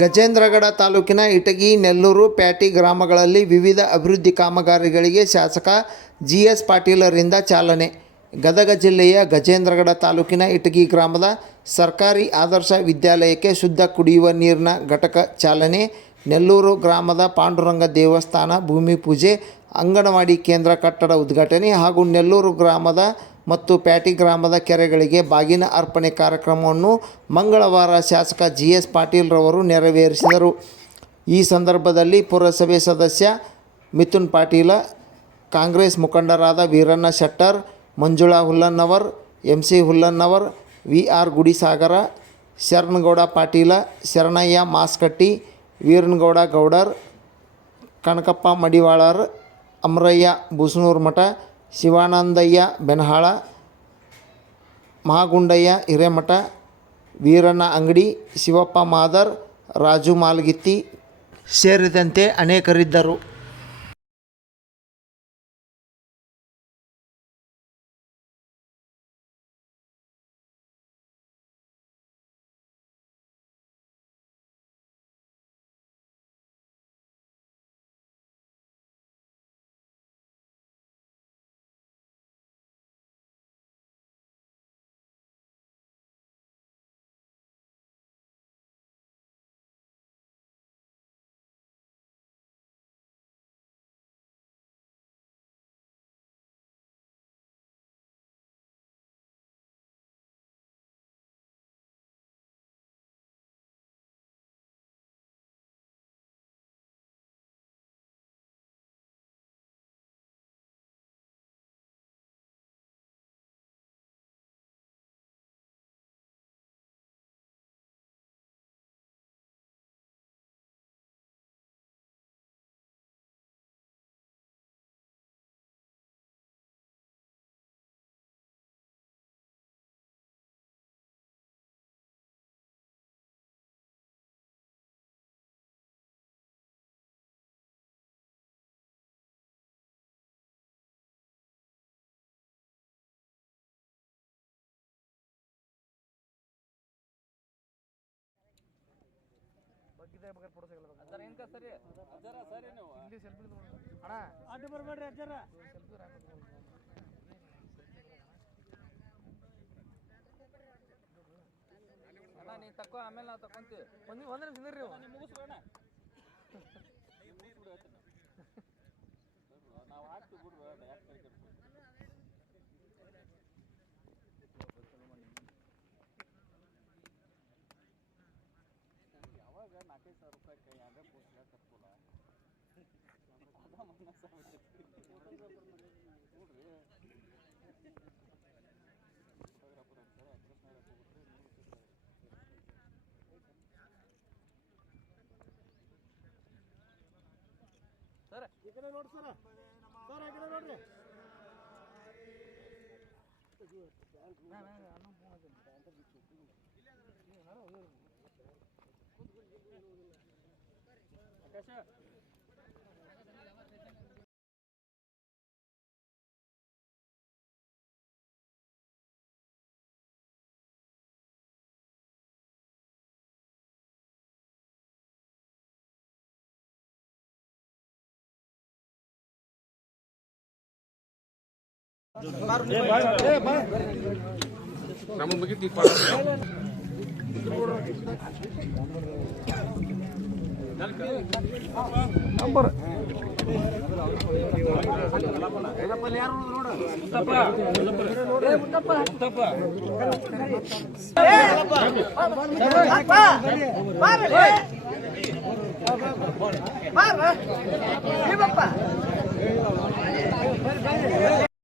ಗಜೇಂದ್ರಗಡ ತಾಲೂಕಿನ ಇಟಗಿ, ನೆಲ್ಲೂರು, ಪ್ಯಾಟಿ ಗ್ರಾಮಗಳಲ್ಲಿ ವಿವಿಧ ಅಭಿವೃದ್ಧಿ ಕಾಮಗಾರಿಗಳಿಗೆ ಶಾಸಕ ಜಿ ಎಸ್ ಪಾಟೀಲರಿಂದ ಚಾಲನೆ. ಗದಗ ಜಿಲ್ಲೆಯ ಗಜೇಂದ್ರಗಡ ತಾಲೂಕಿನ ಇಟಗಿ ಗ್ರಾಮದ ಸರ್ಕಾರಿ ಆದರ್ಶ ವಿದ್ಯಾಲಯಕ್ಕೆ ಶುದ್ಧ ಕುಡಿಯುವ ನೀರಿನ ಘಟಕ ಚಾಲನೆ. ನೆಲ್ಲೂರು ಗ್ರಾಮದ ಪಾಂಡುರಂಗ ದೇವಸ್ಥಾನ ಭೂಮಿ ಪೂಜೆ, ಅಂಗನವಾಡಿ ಕೇಂದ್ರ ಕಟ್ಟಡ ಉದ್ಘಾಟನೆ ಹಾಗೂ ನೆಲ್ಲೂರು ಗ್ರಾಮದ ಮತ್ತು ಪ್ಯಾಟಿ ಗ್ರಾಮದ ಕೆರೆಗಳಿಗೆ ಬಾಗಿನ ಅರ್ಪಣೆ ಕಾರ್ಯಕ್ರಮವನ್ನು ಮಂಗಳವಾರ ಶಾಸಕ ಜಿ ಎಸ್ ಪಾಟೀಲ್ರವರು ನೆರವೇರಿಸಿದರು. ಈ ಸಂದರ್ಭದಲ್ಲಿ ಪುರಸಭೆ ಸದಸ್ಯ ಮಿಥುನ್ ಪಾಟೀಲ, ಕಾಂಗ್ರೆಸ್ ಮುಖಂಡರಾದ Veeranna Shettar, Manjula Hullannavar, M C Hullannavar, V R Gudisagara, Sharanagouda Patil, Sharanayya Maskatti Veeranagouda Goudar, Kanakappa Madivalar, Amarayya Busanurmath Math Shivanandayya Benahal ಮಹಾಗುಂಡಯ್ಯ Hiremath Veeranna ಅಂಗಡಿ ಶಿವಪ್ಪ ಮಾದರ್ ರಾಜು ಮಾಲ್ಗಿತ್ತಿ ಸೇರಿದಂತೆ ಅನೇಕರಿದ್ದರು. ಅಡ್ಡ ಬರ್ಬೇಡ್ರಿ ಅಜ್ಜಾರ. ಅಣ್ಣ ನೀ ತಕ್ಕ ಆಮೇಲೆ ನಾವು ತಕೊಂತೀವಿ. ಒಂದು ಒಂದ್ ನಿಮಿಷ ನಿಂದ್ರಿ ನೀವು. ಮುಗಿಸ್ಬೇಡ ನಾವು ಹಾಕ್ತಿವಿ ಬಿಡ್ಬೇಡ ಯಾಕೆ ಸರ್. ಈ ಕಡೆ ನೋಡಿ ಸರ. ಸರ್ ಈ ಕಡೆ ನೋಡ್ರಿ. ಆಕಾಶ. Namun begitu ನಂಬರ್ ಬಾರಪ್ಪ